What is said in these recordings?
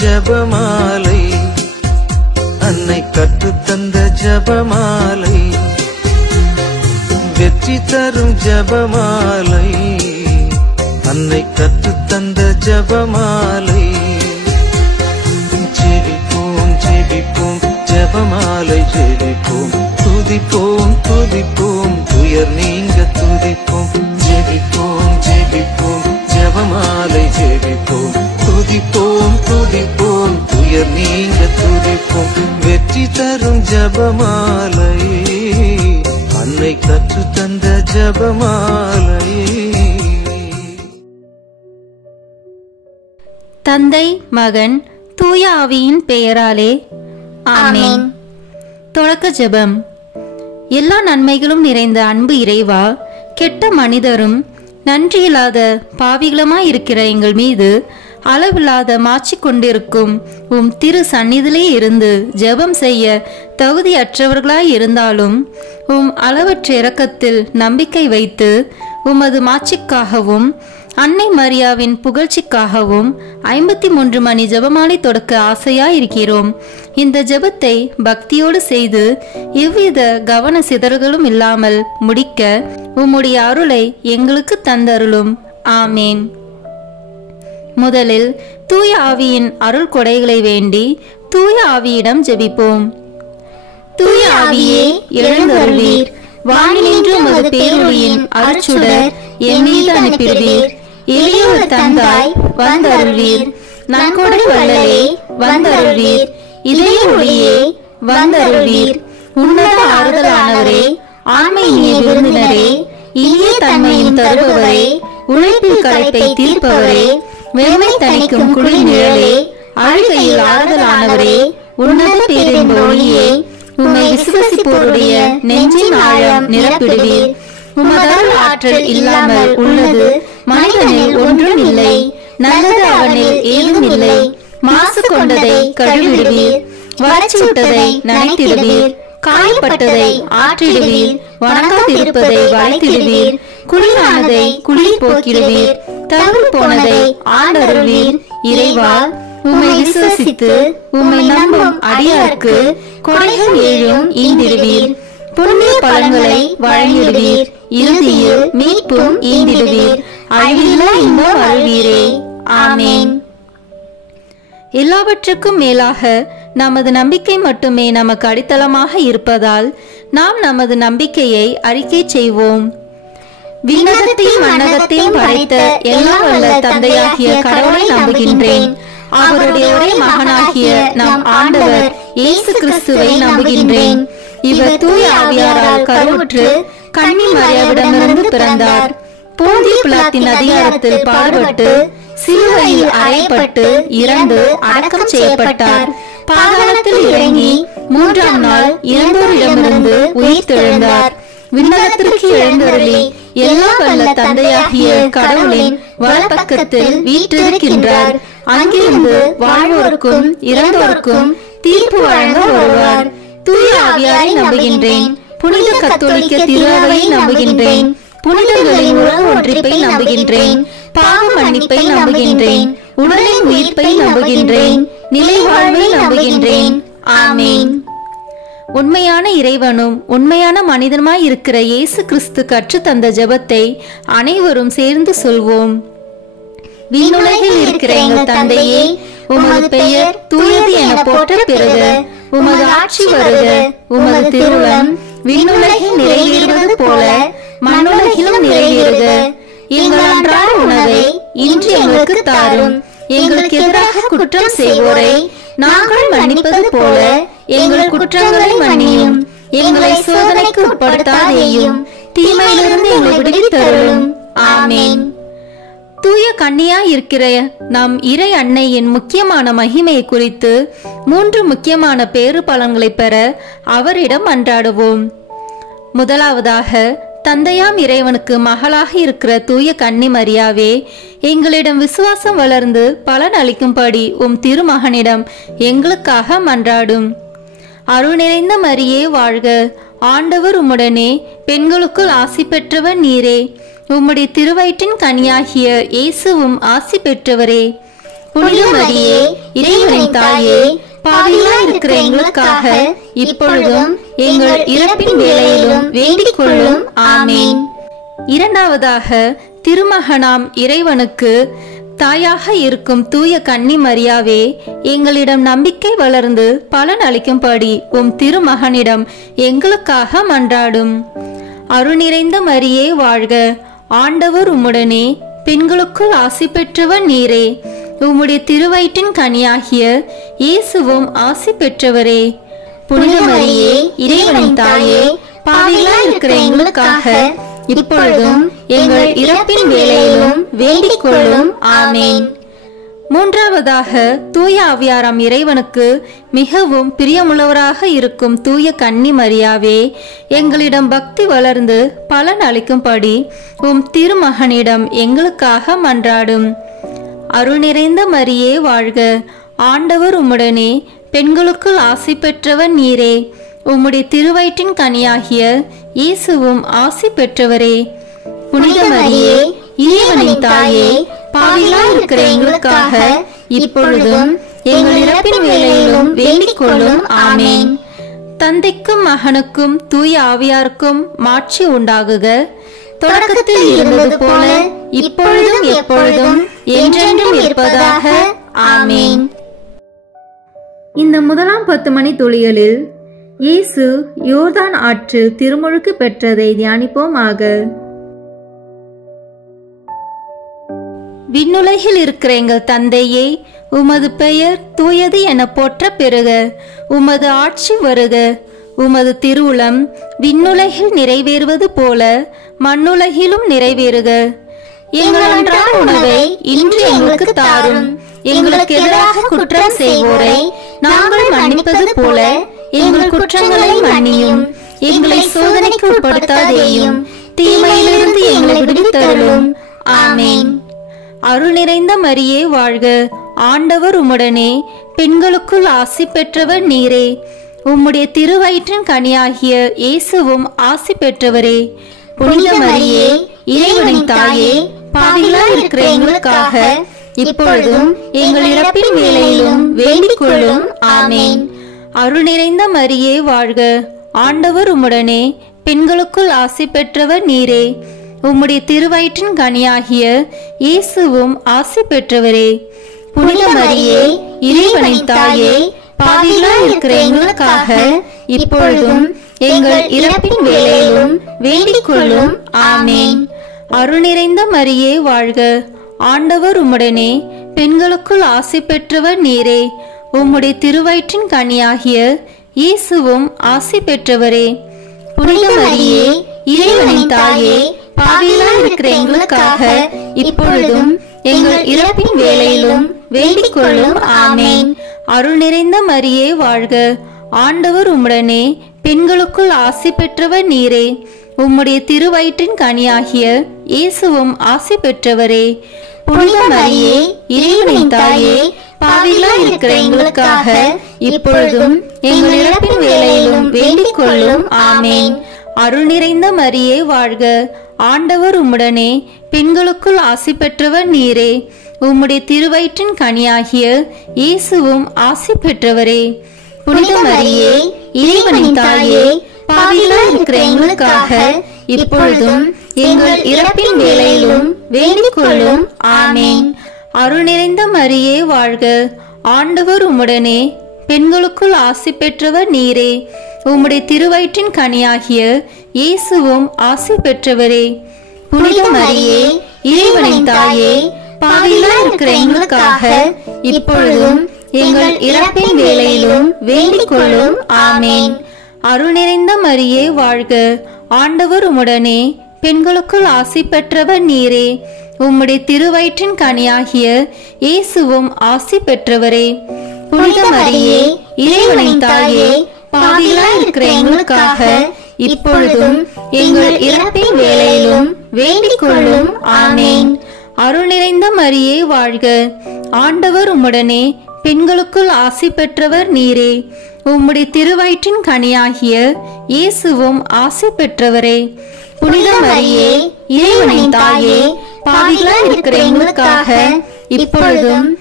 ஜபமாலை, அன்னை கற்றுத்தந்த ஜபமாலை, வெற்றி தரும் ஜபமாலை, அன்னை கற்றுத்தந்த ஜபமாலை. ஜெபிப்போம் ஜெபிப்போம் ஜபமாலை ஜெபிப்போம், துதிப்போம் துதிப்போம் துயர் நீங்க துதிப்போம். ஜெபிப்போம் ஜெபிப்போம் ஜபமாலை ஜெபிப்போம், துதிப்போம் துதிப்போம் துயர் நீங்க துதிப்போம். வெற்றி தரும் ஜபமாலை, அன்னை கற்று தந்த ஜபமாலை. தந்தை மகன் தூய ஆவியின் பெயராலே ஆமென். தொடக்க ஜெபம். எல்லா நன்மைகளும் நிறைந்த அன்பு இறைவா, கெட்ட மனிதரும் நன்றியில்லாத பாவிகளுமாயிருக்கிற எங்கள் மீது அளவில்லாத மாட்சி கொண்டிருக்கும் உம் திரு சந்நிதியிலே இருந்து ஜெபம் செய்ய தகுதியற்றவர்களாய் இருந்தாலும் உம் அளவற்ற இரக்கத்தில் நம்பிக்கை வைத்து உமது மாட்சிக்காகவும் அன்னை மரியாவின் புகழ்ச்சிக்காகவும் 53 மணி ஜெபமாலை தொடக்க ஆசையாயிருக்கிறோம். இந்த ஜெபத்தை பக்தியோடு செய்து எவ்வித கவன சிதறல்களும் இல்லாமல் முடிக்க உம்முடைய அருளை எங்களுக்கு தந்தருளும். ஆமேன். முதலில் தூய ஆவியின் அருள் கொடைகளை வேண்டி தூய ஆவியிடம் ஜெபிப்போம். தூய ஆவியே எழுந்தருளீர், வானினின்று உமது பேரொளியின் அருட்சுடர் என் மீது அனுப்பிடுவீர். எளியோர் தந்தாய் வந்தருள்வீர், நன்கொடை வள்ளலே வந்தருள்வீர், இதய ஒளியே வந்தருள்வீர். உன்னத ஆறுதலானவரே, ஆண்மை இனிய விருந்தினரே, இனிய தன்மையும் தருபவரே, உழைப்பில் களைப்பை தீர்ப்பவரே, வெறுமை தணிக்கும் குளிர் நிழலே, அழுகையில் ஆறுதலானவரே, உன்னத பேரின் ஒளியே, உம்மை விசுவசிப்போருடைய நெஞ்சின் ஆழம் நிரப்பிடுவீர். உமதருள் ஆற்றல் இல்லாமல் உள்ளது மனிதனில் ஒன்றும் இல்லை, நல்லது அவனில் ஏதும் இல்லை. மாசு கொண்டதை கழுவிடுவீர், வறட்சிவிட்டதை நனைத்திடுவீர், காயப்பட்டதை ஆற்றிடுவீர், வணங்காதிருப்பதை வளைத்திடுவீர், குளிரானதை குளிர் போக்கிடுவீர், தவறு போனதை ஆண்டருள்வீர். இறைவா, உம்மை விசுவசித்து உம்மை நம்பும் அடியாருக்கு கொடைகள் ஏழும் ஈந்திடுவீர், புண்ணிய பலன்களை வழங்கிடுவீர், இறுதியில் மீட்பும் ஈந்திடுவீர், அழிவில்லா இன்பம் அருள்வீரே. ஆமேன். எல்லாவற்றுக்கும் மேலாக நமது நம்பிக்கை மட்டுமே நமக்கு அடித்தளமாக இருப்பதால் நாம் நமது நம்பிக்கையை அறிக்கை செய்வோம். விண்ணகத்தையும் மண்ணகத்தையும் படைத்த எல்லாம் வல்ல தந்தையாகிய கடவுளை நம்புகின்றேன். அவருடைய ஒரே மகனாகிய நம் ஆண்டவர் இயேசு கிறிஸ்துவை நம்புகின்றேன். இவர் தூய ஆவியாரால் கருவுற்று கன்னி மரியாவிடமிருந்து பிறந்தார். போந்திய பிலாத்தின் அதிகாரத்தில் பாடுபட்டு சிலுவையில் அறையப்பட்டு இறந்து அடக்கம் செய்யப்பட்டார். பாதாளத்தில் இறங்கி 3ஆம் நாள் இறந்தோரிடமிருந்து உயிர்த்தெழுந்தார். விண்ணகத்திற்கு எழுந்தருளி எல்லா வல்ல தந்தையாகிய கடவுளின் வலப்பக்கத்தில் வீற்றிருக்கின்றார். அங்கிருந்து வாழ்வோருக்கும் இறந்தோருக்கும் தீர்ப்பு வழங்க வருவார். தூய ஆவியாரை நம்புகின்றேன். புனித கத்தோலிக்க திருஅவையை நம்புகின்றேன். புனிதர்களின் உறவு ஒன்றிப்பை நம்புகின்றேன். பாவ மன்னிப்பை நம்புகின்றேன். உடலின் உயிர்ப்பை நம்புகின்றேன். நிலை வாழ்வை நம்புகின்றேன். ஆமேன். உண்மையான இறைவனும் உண்மையான மனிதனுமாய் இருக்கிற இயேசு கிறிஸ்து கற்று தந்த ஜெபத்தை அனைவரும் சேர்ந்து சொல்வோம். விண்ணுலகில் இருக்கிற எங்கள் தந்தையே, உமது பெயர் தூயது என போற்ற பெறுக. உமது ஆட்சி வருக. உமது திருவுளம் விண்ணுலகில் நிறைவேறுவது போல மண்ணுலகிலும் நிறைவேறுக. எங்கள் அன்றாட உணவை இன்று எங்களுக்கு தாரும். எங்களுக்கு எதிராக குற்றம் செய்வோரை நாங்கள் மன்னிப்பது போல எங்கள் குற்றங்களை மன்னியும். எங்களை சோதனைக்கு உட்படுத்தாதேயும், தீமையிலிருந்து எங்களை விடுவித்தருளும். ஆமேன். தூய கன்னியா இருக்கிற நம் இறை அன்னையின் முக்கியமான மகிமையை குறித்து 3 முக்கியமான பேறு பலன்களை பெற அவரிடம் அன்றாடுவோம். முதலாவதாக, தந்தையாம் இறைவனுக்கு மகளாக இருக்கிற தூய கன்னி மரியாவே, எங்களிடம் விசுவாசம் வளர்ந்து பலன் அளிக்கும்படி உம் திருமகனிடம் எங்களுக்காக மன்றாடும். அருள் நிறைந்த மரியே வாழ்க. ஆண்டவர் உம்முடனே, பெண்களுக்குள் ஆசி பெற்றவர் நீரே. உம்முடைய திருவயிற்றின் கனியாகிய இயேசுவும் ஆசி பெற்றவரே. புனித மரியே இறைவனின் தாயே, பாவிகளாய் இருக்கிற எங்களுக்காக இப்பொழுதும் எங்கள் இறப்பின் வேளையிலும் வேண்டிக் கொள்ளும். ஆமேன். இரண்டாவதாக, திருமகனாம் இறைவனுக்கு தாயாக இருக்கும் தூய கன்னி மரியாவே, எங்களிடம் நம்பிக்கை வளர்ந்து பலன் அளிக்கும்படி உம் திருமகனிடம் எங்களுக்காக மன்றாடும். அருள்நிறைந்த மரியே வாழ்க, ஆண்டவர் உம்முடனே, பெண்களுக்குள் ஆசி பெற்றவர் நீரே, உம்முடைய திருவயிற்றின் கனியாகிய இயேசுவும் ஆசி பெற்றவரே. புனித மரியே இறைவனின் தாயே, பாவிகளாய் இருக்கிற எங்களுக்காக இப்பொழுதும் எங்கள் இறப்பின் வேளையிலும் வேண்டிக் கொள்ளும். ஆமேன். மூன்றாவதாக, தூய ஆவியாராம் இறைவனுக்கு மிகவும் பிரியமுள்ளவராக இருக்கும் தூய கன்னி மரியாவே, எங்களிடம் பக்தி வளர்ந்து பலன் அளிக்கும்படி உம் திருமகனிடம் எங்களுக்காக மன்றாடும். அருள் நிறைந்த மரியே வாழ்க, ஆண்டவர் உம்முடனே, பெண்களுக்குள் ஆசி பெற்றவர் நீரே, உம்முடைய திருவயிற்றின் கனியாகிய இயேசுவும் ஆசி பெற்றவரே. புனித மரியே இறைவனின் தாயே, பாவிகளாய் இருக்கிற எங்களுக்காக இப்பொழுதும் எங்கள் இறப்பின் வேளையிலும் வேண்டிக் கொள்ளும். ஆமேன். தந்தைக்கும் மகனுக்கும் தூய ஆவியாருக்கும் மாட்சி உண்டாகுக. தொடக்கத்தில் இருந்தது போல இப்பொழுதும் எப்பொழுதும் என்றென்றும் இருப்பதாக. ஆமேன். இந்த முதலாம் 10 மணி துளிகளில் இயேசு யோர்தான் ஆற்றில் திருமுழுக்கு பெற்றதை தியானிப்போமாக. விண்ணுலகில் இருக்கிற எங்கள் தந்தையே, உமது பெயர் தூயது என போற்ற பெறுக. உமது ஆட்சி வருக. உமது திருவுளம் விண்ணுலகில் நிறைவேறுவது போல மண்ணுலகிலும் நிறைவேறுக. எங்கள் அன்றாட உணவை இன்று எங்களுக்கு தாரும். எங்களுக்கு எதிராக குற்றம் செய்வோரை நாங்கள் மன்னிப்பது போல எங்கள் குற்றங்களை மன்னியும். எங்களை சோதனைக்கு உட்படுத்தாதேயும், தீமையிலிருந்து எங்களை விடுவித்தருளும். ஆமேன். அருள் நிறைந்த மரியே வாழ்க, ஆண்டவர் உம்முடனே, பெண்களுக்குள் ஆசி பெற்றவர் நீரே, உம்முடைய திருவயிற்றின் கனியாகிய இயேசுவும் ஆசி பெற்றவரே. புனித மரியே இறைவனின் தாயே, பாவிகளாய் இருக்கிற எங்களுக்காக இப்பொழுதும் எங்கள் இறப்பின் வேளையிலும் வேண்டிக் கொள்ளும். ஆமேன். அருள் நிறைந்த மரியே வாழ்க, ஆண்டவர் உம்முடனே, பெண்களுக்குள் ஆசி பெற்றவர் நீரே, உம்முடைய திருவயிற்றின் கனியாகிய இயேசுவும் ஆசி பெற்றவரே. புனித மரியே இறைவனின் தாயே, பாவிகளாய் இருக்கிற எங்களுக்காக இப்பொழுதும் எங்கள் இறப்பின் வேளையிலும் வேண்டிக் கொள்ளும். ஆமேன். அருள் நிறைந்த மரியே வாழ்க, ஆண்டவர் உம்முடனே, பெண்களுக்குள் ஆசி பெற்றவர் நீரே, உம்முடைய திருவயிற்றின் கனியாகிய இயேசுவும் ஆசி பெற்றவரே. புனித மரியே இறைவனின் தாயே, பாவிகளாய் இருக்கிற எங்களுக்காக இப்பொழுதும் எங்கள் இறப்பின் வேளையிலும் வேண்டிக் கொள்ளும். ஆமேன். அருள் நிறைந்த மரியே வாழ்க, ஆண்டவர் உம்முடனே, பெண்களுக்குள் ஆசி பெற்றவர் நீரே, உம்முடைய திருவயிற்றின் கனியாகிய இயேசுவும் ஆசி பெற்றவரே. புனித மரியே இறைவனின் தாயே, பாவிகளாய் இருக்கிற எங்களுக்காக இப்பொழுதும் எங்கள் இறப்பின் வேளையிலும் வேண்டிக் கொள்ளும். ஆமேன். அருள் நிறைந்த மரியே வாழ்க, ஆண்டவர் உம்முடனே, பெண்களுக்குள் ஆசி பெற்றவர் நீரே, உம்முடைய திருவயிற்றின் கனியாகிய இயேசுவும் ஆசி பெற்றவரே. புனித மரியே இறைவனின் தாயே, பாவிகளாய் இருக்கிற எங்களுக்காக இப்பொழுதும் எங்கள் இறப்பின் வேளையிலும் வேண்டிக் கொள்ளும். ஆமேன். அருள் நிறைந்த மரியே வாழ்க, ஆண்டவர் உம்முடனே, பெண்களுக்குள் ஆசி பெற்றவர் நீரே, உம்முடைய திருவயிற்றின் கனியாகிய இயேசுவும் ஆசி பெற்றவரே. புனித மரியே இறைவனின் தாயே, பாவிகளாய் இருக்கிற எங்களுக்காக இப்பொழுதும் எங்கள் இறப்பின் வேளையிலும் வேண்டிக் கொள்ளும். ஆமேன். அருள் நிறைந்த மரியே வாழ்க, ஆண்டவர் உம்முடனே, பெண்களுக்குள் ஆசி பெற்றவர் நீரே, உம்முடைய திருவயிற்றின் கனியாகிய இயேசுவும் ஆசி பெற்றவரே. புனித மரியே இறைவனின் தாயே, பாவிகளாய் இருக்கிற எங்களுக்காக இப்பொழுதும் எங்கள் இறப்பின் வேளையிலும் வேண்டிக் கொள்ளும். ஆமேன். அருள் நிறைந்த மரியே வாழ்க, ஆண்டவர் உம்முடனே, பெண்களுக்குள் ஆசி பெற்றவர் நீரே, உம்முடைய திருவயிற்றின் கனியாகிய இயேசுவும் ஆசி பெற்றவரே. புனித மரியே இறைவனின் தாயே, பாவிகளாய் இருக்கிற எங்களுக்காக இப்பொழுதும்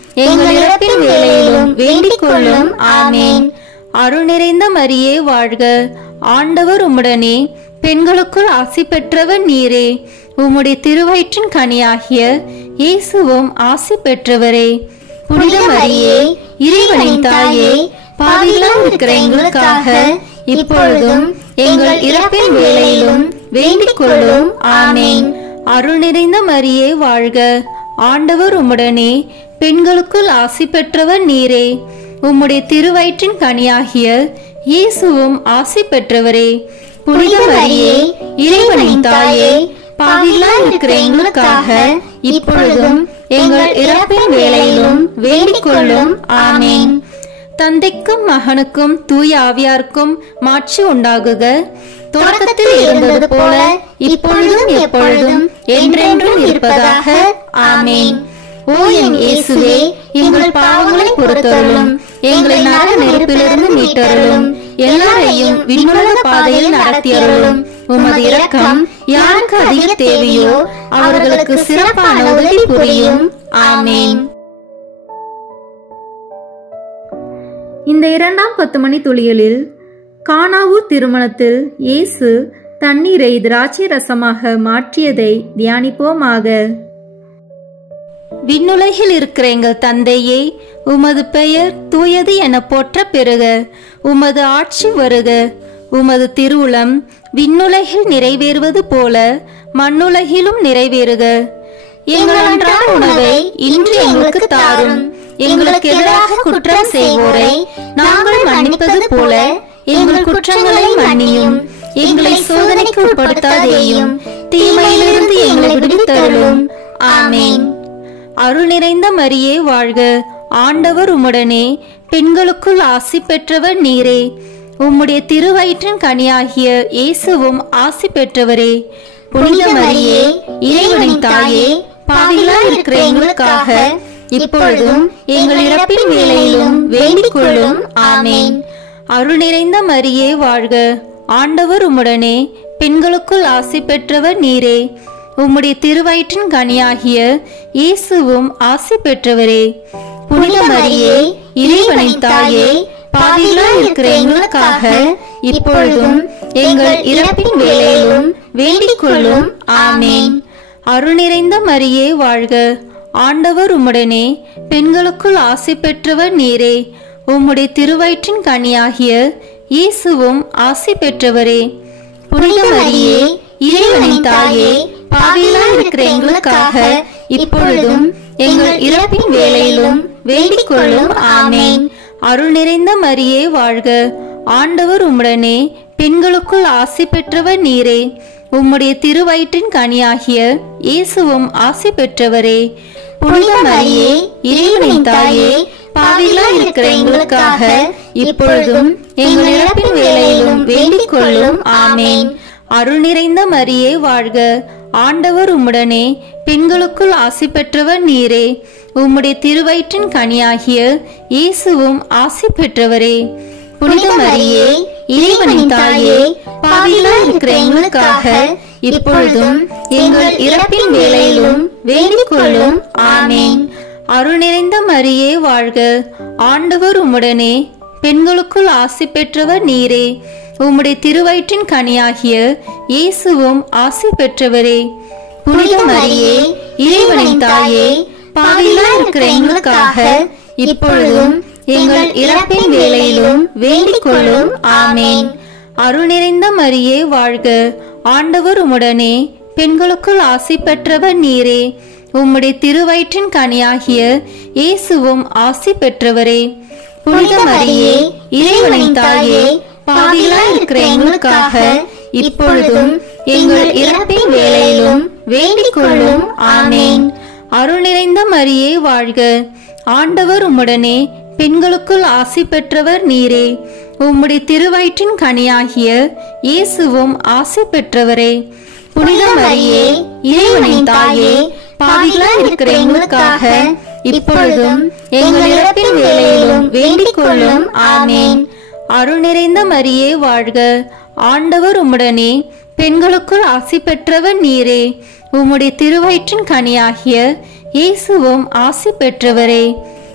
எங்கள் இறப்பின் வேளையிலும் வேண்டிக் கொள்ளும். ஆமேன். அருள் நிறைந்த மரியே வாழ்க, ஆண்டவர் உம்முடனே, பெண்களுக்குள் ஆசி பெற்றவர் நீரே. உம்முடைய திருவயிற்றின் கனியாகிய இயேசுவும் ஆசி பெற்றவரே. புனித மரியே, இறைவனின் தாயே, பாவிகளாய் இருக்கிற எங்களுக்காக இப்பொழுதும் எங்கள் இறப்பின் வேளையிலும் வேண்டிக் கொள்ளும். ஆமேன். அருள் நிறைந்த மரியே வாழ்க, ஆண்டவர் உம்முடனே, பெண்களுக்குள் ஆசி பெற்றவர் நீரே. உம்முடைய திருவயிற்றின் கனியாகிய இயேசுவும் ஆசி பெற்றவரே. புனித மரியே, இறைவனின் தாயே, பாவிகளாய் இருக்கிற எங்களுக்காக இப்பொழுதும் எங்கள் இறப்பின் வேளையிலும் வேண்டிக் கொள்ளும். ஆமேன். தந்தைக்கும் மகனுக்கும் தூய ஆவியாருக்கும் மாட்சி உண்டாகுக. தொடக்கத்தில் இருந்தது போல இப்பொழுதும் எப்பொழுதும் என்றென்றும் இருப்பதாக. ஆமேன். ஓ என் இயேசுவே, எங்கள் பாவங்களை பொறுத்தருளும், எங்களை நரக நெருப்பிலிருந்து மீட்டருளும், எல்லாரையும் விண்ணுலக பாதையில் நடத்தியருளும். உமது இரக்கம் யாருக்கு அதிக தேவையோ அவர்களுக்கு சிறப்பான உதவி புரியும். ஆமேன். இந்த 2ஆம் 10 மணி துளிகளில் கானாவூர் திருமணத்தில் இயேசு தண்ணீரை திராட்சை ரசமாக மாற்றியதை தியானிப்போமாக. விண்ணுலகில் இருக்கிற எங்கள் தந்தையே, உமது பெயர் தூயது என போற்ற பெறுக. உமது ஆட்சி வருக. உமது திருவுளம் விண்ணுலகில் நிறைவேறுவது போல மண்ணுலகிலும் நிறைவேறுக. எங்கள் அன்றாட உணவை இன்று எங்களுக்கு தாரும். எங்களுக்கு எதிராக குற்றம் செய்வோரை நாங்கள் மன்னிப்பது போல எங்கள் குற்றங்களை மன்னியும். எங்களை சோதனைக்கு உட்படுத்தாதேயும், தீமையிலிருந்து எங்களை விடுவித்தருளும். ஆமேன். அருள் நிறைந்த மரியே வாழ்க, ஆண்டவர் உம்முடனே, பெண்களுக்குள் ஆசி பெற்றவர் நீரே. உம்முடைய திருவயிற்றின் கனியாகிய இயேசுவும் ஆசி பெற்றவரே. புனித மரியே, இறைவனின் தாயே, பாவிகளாய் இருக்கிற எங்களுக்காக இப்பொழுதும் எங்கள் இறப்பின் வேளையிலும் வேண்டிக் கொள்ளும். ஆமேன். அருள் நிறைந்த மரியே வாழ்க, ஆண்டவர் உம்முடனே, பெண்களுக்குள் ஆசி பெற்றவர் நீரே. உம்முடைய திருவயிற்றின் கனியாகிய இயேசுவும் ஆசி பெற்றவரே. புனித மரியே, இறைவனின் தாயே, பாவிகளாய் இருக்கிற எங்களுக்காக இப்பொழுதும் எங்கள் இறப்பின் வேளையிலும் வேண்டிக் கொள்ளும். ஆமேன். அருள் நிறைந்த மரியே வாழ்க, ஆண்டவர் உம்முடனே, பெண்களுக்குள் ஆசி பெற்றவர் நீரே. உம்முடைய திருவயிற்றின் கனியாகிய இயேசுவும் ஆசி பெற்றவரே. புனித மரியே, இறைவனின் தாயே, பாவிகளாய் இருக்கிற எங்களுக்காக இப்பொழுதும் எங்கள் இறப்பின் வேளையிலும் வேண்டிக் கொள்ளும். ஆமேன். அருள் நிறைந்த மரியே வாழ்க, ஆண்டவர் உம்முடனே, பெண்களுக்குள் ஆசி பெற்றவர் நீரே. உம்முடைய திருவயிற்றின் கனியாகிய இயேசுவும் ஆசி பெற்றவரே. புனித மரியே, இறைவனின் தாயே, பாவிகளாய் இருக்கிற எங்களுக்காக இப்பொழுதும் எங்கள் இறப்பின் வேளையிலும் வேண்டிக் கொள்ளும். ஆமேன். அருள் நிறைந்த மரியே வாழ்க, ஆண்டவர் உம்முடனே, பெண்களுக்குள் ஆசி பெற்றவர் நீரே. உம்முடைய திருவயிற்றின் கனியாகிய இயேசுவும் ஆசி பெற்றவரே. புனித மரியே, இறைவனின் தாயே, பாவிகளாய் இருக்கிற எங்களுக்காக இப்பொழுதும் எங்கள் இறப்பின் வேளையிலும் வேண்டிக் கொள்ளும். ஆமேன். அருள் நிறைந்த மரியே வாழ்க, ஆண்டவர் உம்முடனே, பெண்களுக்குள் ஆசி பெற்றவர் நீரே. உம்முடைய திருவயிற்றின் கனியாகிய இயேசுவும் ஆசி பெற்றவரே. புனித மரியே, இறைவனின் தாயே, பாவிகளாய் இருக்கிற எங்களுக்காக இப்பொழுதும் எங்கள் இறப்பின் வேளையிலும் வேண்டிக் கொள்ளும். ஆமேன். அருள் நிறைந்த மரியே வாழ்க, ஆண்டவர் உம்முடனே, பெண்களுக்குள் ஆசி பெற்றவர் நீரே. உம்முடைய திருவயிற்றின் கனியாகிய இயேசுவும் ஆசி பெற்றவரே. புனித மரியே, இறைவனின் தாயே, பாவிகளாய் இருக்கிற எங்களுக்காக இப்பொழுதும் எங்கள் இறப்பின் வேளையிலும் வேண்டிக் கொள்ளும். ஆமேன். அருள் நிறைந்த மரியே வாழ்க, ஆண்டவர் உம்முடனே, பெண்களுக்குள் ஆசி பெற்றவர் நீரே. உம்முடைய திருவயிற்றின் கனியாகிய இயேசுவும் ஆசி பெற்றவரே. புனித மரியே, இறைவனின் தாயே, பாவிகளாய் இருக்கிற எங்களுக்காக இப்பொழுதும் எங்கள் இறப்பின் வேளையிலும் வேண்டிக் கொள்ளும். ஆமேன். அருள் நிறைந்த மரியே வாழ்க, ஆண்டவர் உம்முடனே, பெண்களுக்குள் ஆசி பெற்றவர் நீரே. உம்முடைய திருவயிற்றின் கனியாகிய இயேசுவும் ஆசி பெற்றவரே.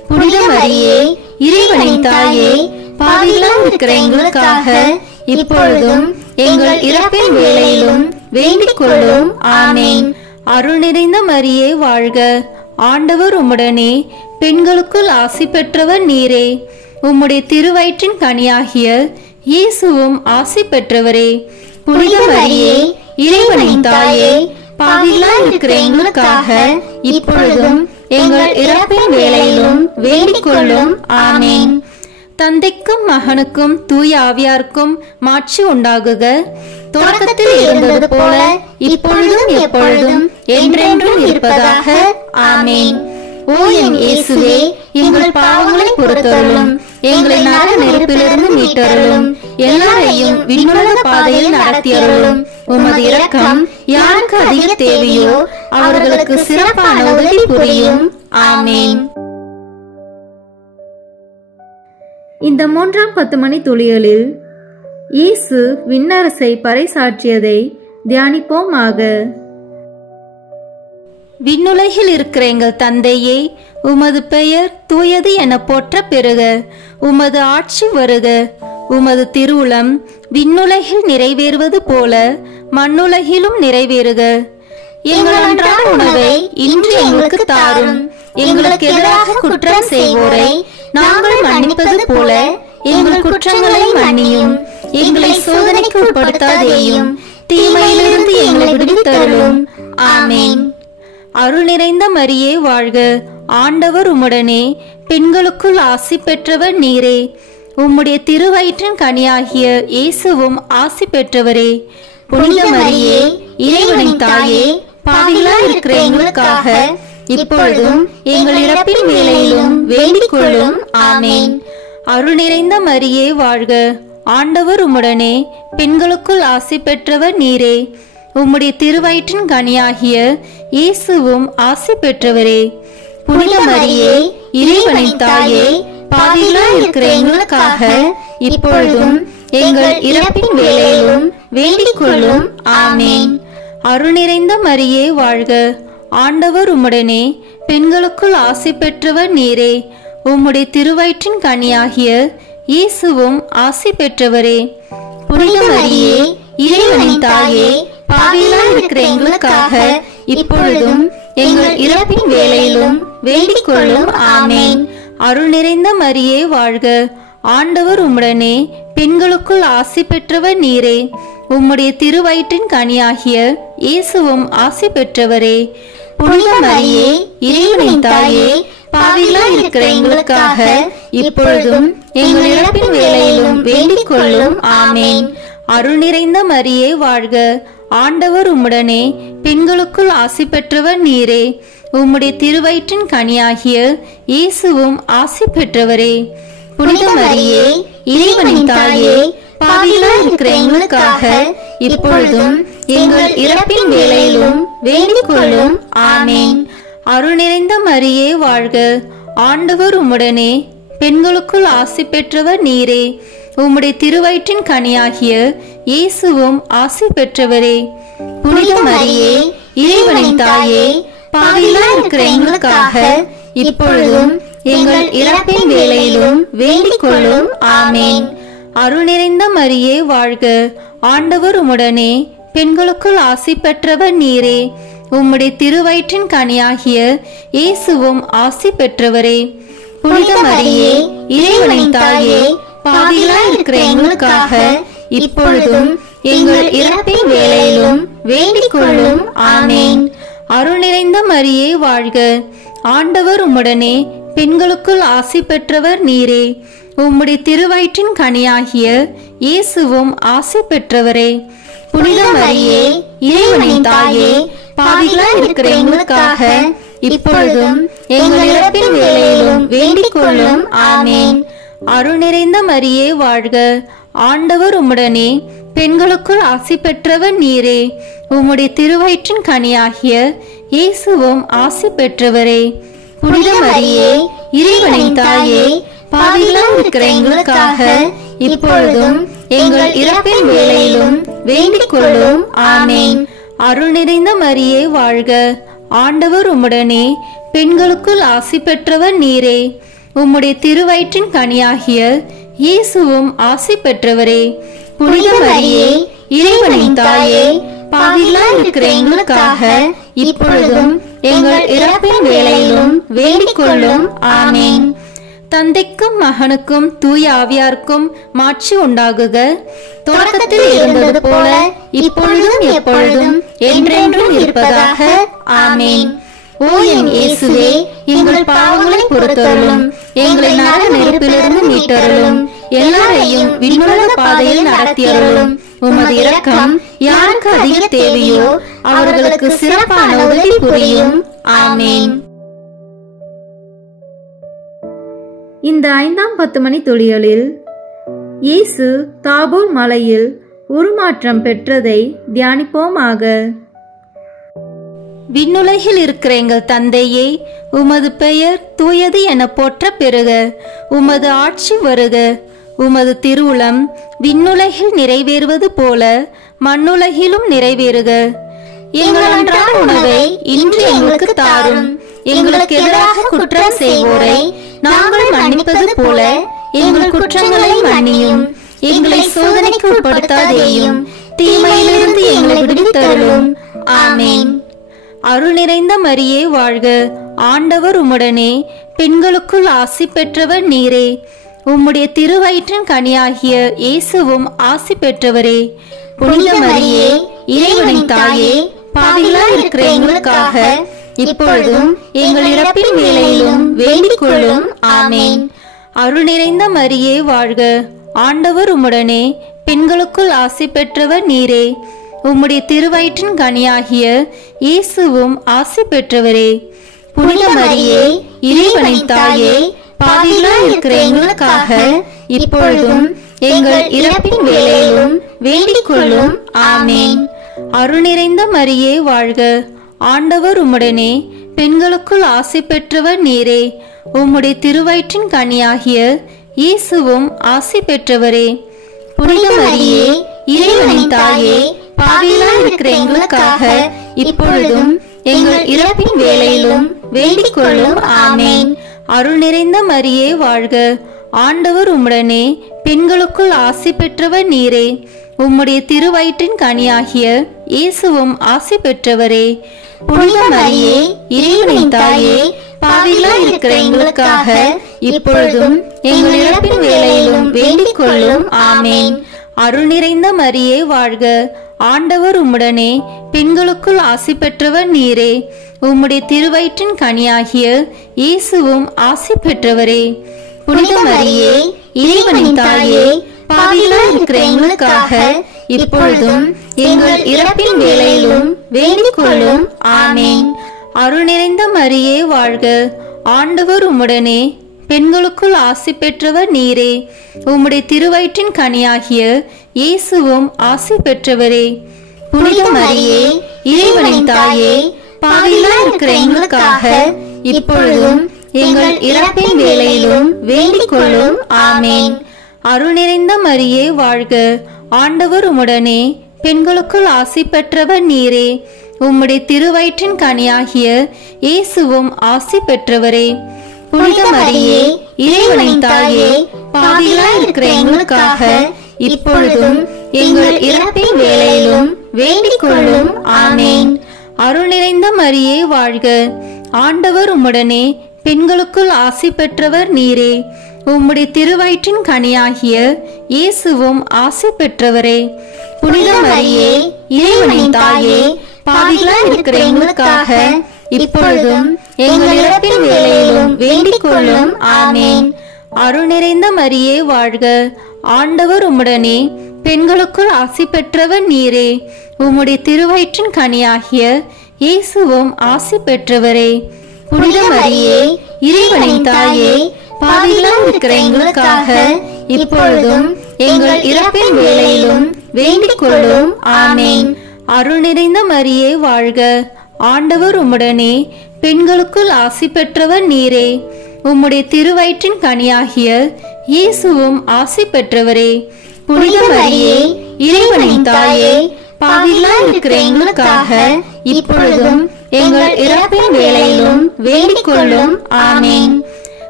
புனித மரியே இறைவனின் தாயே, பாவிகளாய் இருக்கிற எங்களுக்காக இப்பொழுதும் எங்கள் இறப்பின் வேளையிலும் வேண்டிக் கொள்ளும். ஆமென். அருள் நிறைந்த மரியே வாழ்க, ஆண்டவர் உம்முடனே, பெண்களுக்குள் ஆசி பெற்றவர் நீரே. உம்முடைய திருவயிற்றின் கனியாகிய இயேசுவும் ஆசி பெற்றவரே. புனித மரியே இறைவனின் தாயே, பாவிகளாய் இருக்கிற எங்களுக்காக இப்பொழுதும் எங்கள் இறப்பின் வேளையிலும் வேண்டிக் கொள்ளும். ஆமென். தந்தைக்கும் மகனுக்கும் தூய ஆவியாருக்கும் மாட்சி உண்டாகுக. தொடக்கத்தில் இருந்தது போல இப்பொழுதும் எப்பொழுதும் என்றென்றும் இருப்பதாக. ஆமென். ஓ என் இயேசுவே, எங்கள் பாவங்களை பொறுத்தருளும், எங்களை நரக நெருப்பிலிருந்து மீட்டருளும், எல்லாரையும் விண்ணுலக பாதையில் நடத்தியருளும். உமது இரக்கம் யாருக்கு அதிக தேவையோ அவர்களுக்கு சிறப்பான உதவி புரியும். ஆமென். இந்த 3ஆம் 10 மணி துளிகளில் இயேசு விண்ணரசை பறைசாற்றியதை தியானிப்போமாக. விண்ணுலகில் இருக்கிற எங்கள் தந்தையே, உமது பெயர் தூயது என போற்ற பெறுக. உமது ஆட்சி வருக. உமது திருவுளம் விண்ணுலகில் நிறைவேறுவது போல மண்ணுலகிலும் நிறைவேறுக. எங்கள் அன்றாட உணவை இன்று எங்களுக்கு தாரும். எங்களுக்கு எதிராக குற்றம் செய்வோரை நாங்கள் மன்னிப்பது போல எங்கள் குற்றங்களை மன்னியும். எங்களை சோதனைக்கு உட்படுத்தாதேயும், தீமையிலிருந்து எங்களை விடுவித்தருளும். ஆமென். அருள் நிறைந்த மரியே வாழ்க, ஆண்டவர் உம்முடனே, பெண்களுக்குள் ஆசி பெற்றவர் நீரே. உம்முடைய திருவயிற்றின் கனியாகிய இயேசுவும் ஆசி பெற்றவரே. புனித மரியே இறைவனின் தாயே, பாவிகளாய் இருக்கிற எங்களுக்காக இப்பொழுதும் எங்கள் இறப்பின் வேளையிலும் வேண்டிக் கொள்ளும். ஆமென். அருள் நிறைந்த மரியே வாழ்க, ஆண்டவர் உம்முடனே, பெண்களுக்குள் ஆசி பெற்றவர் நீரே. உம்முடைய திருவயிற்றின் கனியாகிய இயேசுவும் ஆசி பெற்றவரே. புனித மரியே இறைவனின் தாயே, பாவிகளாய் இருக்கிற எங்களுக்காக இப்பொழுதும் எங்கள் இறப்பின் வேளையிலும் வேண்டிக் கொள்ளும். ஆமென். அருள் நிறைந்த மரியே வாழ்க, ஆண்டவர் உம்முடனே, பெண்களுக்குள் ஆசி பெற்றவர் நீரே. உம்முடைய திருவயிற்றின் கனியாகிய இயேசுவும் ஆசி பெற்றவரே. புனித மரியே இறைவனின் தாயே, பாவிகளாய் இருக்கிற எங்களுக்காக இப்பொழுதும் எங்கள் இறப்பின் வேளையிலும் வேண்டிக் கொள்ளும். ஆமென். அருள் நிறைந்த மரியே வாழ்க, ஆண்டவர் உம்முடனே, பெண்களுக்குள் ஆசி பெற்றவர் நீரே. உம்முடைய திருவயிற்றின் கனியாகிய இயேசுவும் ஆசி பெற்றவரே. புனித மரியே இறைவனின் தாயே, பாவிகளாய் இருக்கிற எங்களுக்காக இப்பொழுதும் எங்கள் இறப்பின் வேளையிலும் வேண்டிக் கொள்ளும். ஆமென். அருள் நிறைந்த மரியே வாழ்க, ஆண்டவர் உம்முடனே, பெண்களுக்குள் ஆசி பெற்றவர் நீரே. உம்முடைய திருவயிற்றின் கனியாகிய இயேசுவும் ஆசி பெற்றவரே. புனித மரியே இறைவனின் தாயே, பாவிகளாய் இருக்கிற எங்களுக்காக இப்பொழுதும் எங்கள் இறப்பின் வேளையிலும் வேண்டிக் கொள்ளும். ஆமென். அருள் நிறைந்த மரியே வாழ்க, ஆண்டவர் உம்முடனே, பெண்களுக்குள் ஆசி பெற்றவர் நீரே. உம்முடைய திருவயிற்றின் கனியாகிய இயேசுவும் ஆசி பெற்றவரே. புனித மரியே இறைவனின் தாயே, பாவிகளாய் இருக்கிற எங்களுக்காக இப்பொழுதும் எங்கள் இறப்பின் வேளையிலும் வேண்டிக் கொள்ளும். ஆமென். அருள் நிறைந்த மரியே வாழ்க, ஆண்டவர் உம்முடனே, பெண்களுக்குள் ஆசி பெற்றவர் நீரே. உம்முடைய திருவயிற்றின் கனியாகிய இயேசுவும் ஆசி பெற்றவரே. புனித மரியே இறைவனின் தாயே, பாவிகளாய் இருக்கிற எங்களுக்காக இப்பொழுதும் எங்கள் இறப்பின் வேளையிலும் வேண்டிக் கொள்ளும். ஆமென். அருள் நிறைந்த மரியே வாழ்க, ஆண்டவர் உம்முடனே, பெண்களுக்குள் ஆசி பெற்றவர் நீரே. உம்முடைய திருவயிற்றின் கனியாகிய இயேசுவும் ஆசி பெற்றவரே. புனித மரியே இறைவனின் தாயே, பாவிகளாய் இருக்கிற எங்களுக்காக இப்பொழுதும் எங்கள் இறப்பின் வேளையிலும் வேண்டிக் கொள்ளும். ஆமென். அருள் நிறைந்த மரியே வாழ்க, ஆண்டவர் உம்முடனே, பெண்களுக்குள் ஆசி பெற்றவர் நீரே. உம்முடைய திருவயிற்றின் கனியாகிய இயேசுவும் ஆசி பெற்றவரே. புனித மரியே இறைவனின் தாயே, பாவிகளாய் இருக்கிற எங்களுக்காக இப்பொழுதும் எங்கள் இறப்பின் வேளையிலும் வேண்டிக் கொள்ளும். ஆமென். அருள் நிறைந்த மரியே வாழ்க, ஆண்டவர் உம்முடனே, பெண்களுக்குள் ஆசி பெற்றவர் நீரே. உம்முடைய திருவயிற்றின் கனியாகிய இயேசுவும் ஆசி பெற்றவரே. புனித மரியே, இறைவனின் தாயே, பாவிகளாய் இருக்கிற எங்களுக்காக இப்பொழுதும் எங்கள் இறப்பின் வேளையிலும் வேண்டிக் கொள்ளும். ஆமேன். தந்தைக்கும் மகனுக்கும் தூய ஆவியாருக்கும் மாட்சி உண்டாகுக. தொடக்கத்தில் இருந்தது போல இப்பொழுதும் எப்பொழுதும் என்றென்றும் இருப்பதாக. ஆமேன். ஓ என் இயேசுவே, எங்கள் பாவங்களை பொறுத்தருளும், எங்களை நரக நெருப்பிலிருந்து மீட்டருளும், எல்லாரையும் விண்ணுலக பாதையில் நடத்தியருளும். உமது இரக்கம் யாருக்கு அதிக தேவையோ அவர்களுக்கு சிறப்பான உதவி புரியும். ஆமேன். இந்த 5ஆம் 10 மணி துளிகளில் இயேசு தாபோர் மலையில் உருமாற்றம் பெற்றதை தியானிப்போமாக. விண்ணுலகில் இருக்கிற எங்கள் தந்தையே, உமது பெயர் தூயது என போற்ற பெறுக. உமது ஆட்சி வருக. உமது திருவுளம் விண்ணுலகில் நிறைவேறுவது போல மண்ணுலகிலும் நிறைவேறுக. எங்கள் அன்றாட உணவை இன்று எங்களுக்கு தாரும். எங்களுக்கு எதிராக குற்றம் செய்வோரை நாங்கள் மன்னிப்பது போல எங்கள் குற்றங்களை மன்னியும். எங்களை சோதனைக்கு உட்படுத்தாதேயும், தீமையிலிருந்து எங்களை விடுவித்தருளும். ஆமேன். அருள் நிறைந்த மரியே வாழ்க. ஆண்டவர் உம்முடனே, பெண்களுக்குள் ஆசி பெற்றவர் நீரே. உம்முடைய திருவயிற்றின் கனியாகிய இயேசுவும் ஆசி பெற்றவரே. புனித மரியே, இறைவனின் தாயே, பாவிகளாய் இருக்கிற எங்களுக்காக இப்பொழுதும் எங்கள் இறப்பின் வேளையிலும் வேண்டிக் கொள்ளும். ஆமேன். அருள் நிறைந்த மரியே வாழ்க. ஆண்டவர் உம்முடனே, பெண்களுக்குள் ஆசி பெற்றவர் நீரே. உம்முடைய திருவயிற்றின் கனியாகிய இயேசுவும் ஆசி பெற்றவரே. புனித மரியே, இறைவனின் தாயே, பாவிகளாய் இருக்கிற எங்களுக்காக இப்பொழுதும் எங்கள் இறப்பின் வேளையிலும் வேண்டிக் கொள்ளும். ஆமேன். அருள் நிறைந்த மரியே வாழ்க. ஆண்டவர் உம்முடனே, பெண்களுக்குள் ஆசி பெற்றவர் நீரே. உம்முடைய திருவயிற்றின் கனியாகிய இயேசுவும் ஆசி பெற்றவரே. புனித மரியே, இறைவனின் தாயே, பாவிகளாய் இருக்கிற எங்களுக்காக இப்பொழுதும் எங்கள் இறப்பின் வேளையிலும் வேண்டிக் கொள்ளும். ஆமேன். அருள் நிறைந்த மரியே வாழ்க. ஆண்டவர் உம்முடனே, பெண்களுக்குள் ஆசி பெற்றவர் நீரே. உம்முடைய திருவயிற்றின் கனியாகிய இயேசுவும் ஆசி பெற்றவரே. புனித மரியே, இறைவனின் தாயே, பாவிகளாய் இருக்கிற எங்களுக்காக இப்பொழுதும் எங்கள் இறப்பின் வேளையிலும் வேண்டிக் கொள்ளும். ஆமேன். அருள் நிறைந்த மரியே வாழ்க. ஆண்டவர் உம்முடனே, பெண்களுக்குள் ஆசி பெற்றவர் நீரே. உம்முடைய திருவயிற்றின் கனியாகிய இயேசுவும் ஆசி பெற்றவரே. புனித மரியே, இறைவனின் தாயே, பாவிகளாய் இருக்கிற எங்களுக்காக இப்பொழுதும் எங்கள் இறப்பின் வேளையிலும் வேண்டிக் கொள்ளும். ஆமேன். அருள் நிறைந்த மரியே வாழ்க. ஆண்டவர் உம்முடனே, பெண்களுக்குள் ஆசி பெற்றவர் நீரே. உம்முடைய திருவயிற்றின் கனியாகிய இயேசுவும் ஆசி பெற்றவரே. புனித மரியே, இறைவனின் தாயே, பாவிகளாய் இருக்கிற எங்களுக்காக இப்பொழுதும் எங்கள் இறப்பின் வேளையிலும் வேண்டிக் கொள்ளும். ஆமேன். அருள் நிறைந்த மரியே வாழ்க. ஆண்டவர் உம்முடனே, பெண்களுக்குள் ஆசி பெற்றவர் நீரே. உம்முடைய திருவயிற்றின் கனியாகிய இயேசுவும் ஆசி பெற்றவரே. புனித மரியே, இறைவனின் தாயே, பாவிகளாய் இருக்கிற எங்களுக்காக இப்பொழுதும் எங்கள் இறப்பின் வேளையிலும் வேண்டிக் கொள்ளும். ஆமேன். அருள் நிறைந்த மரியே வாழ்க. ஆண்டவர் உம்முடனே, பெண்களுக்குள் ஆசி பெற்றவர் நீரே. உம்முடைய திருவயிற்றின் கனியாகிய இயேசுவும் ஆசி பெற்றவரே. புனித மரியே, இறைவனின் தாயே, பாவிகளாய் இருக்கிற எங்களுக்காக இப்பொழுதும் எங்கள் இறப்பின் வேளையிலும் வேண்டிக் கொள்ளும். ஆமேன். அருள் நிறைந்த மரியே வாழ்க. ஆண்டவர் உம்முடனே, பெண்களுக்குள் ஆசி பெற்றவர் நீரே. உம்முடைய திருவயிற்றின் கனியாகிய இயேசுவும் ஆசி பெற்றவரே. புனித மரியே, இறைவனின் தாயே, பாவிகளாய் இருக்கிற எங்களுக்காக இப்பொழுதும் எங்கள் இறப்பின் வேளையிலும் வேண்டிக் கொள்ளும். ஆமேன். அருள் நிறைந்த மரியே வாழ்க. ஆண்டவர் உம்முடனே, பெண்களுக்குள் ஆசி பெற்றவர் நீரே. உம்முடைய திருவயிற்றின் கனியாகிய இயேசுவும் ஆசி பெற்றவரே. புனித மரியே, இறைவனின் தாயே, பாவிகளாய் இருக்கிற எங்களுக்காக இப்பொழுதும் எங்கள் இறப்பின் வேளையிலும் வேண்டிக் கொள்ளும். ஆமேன்.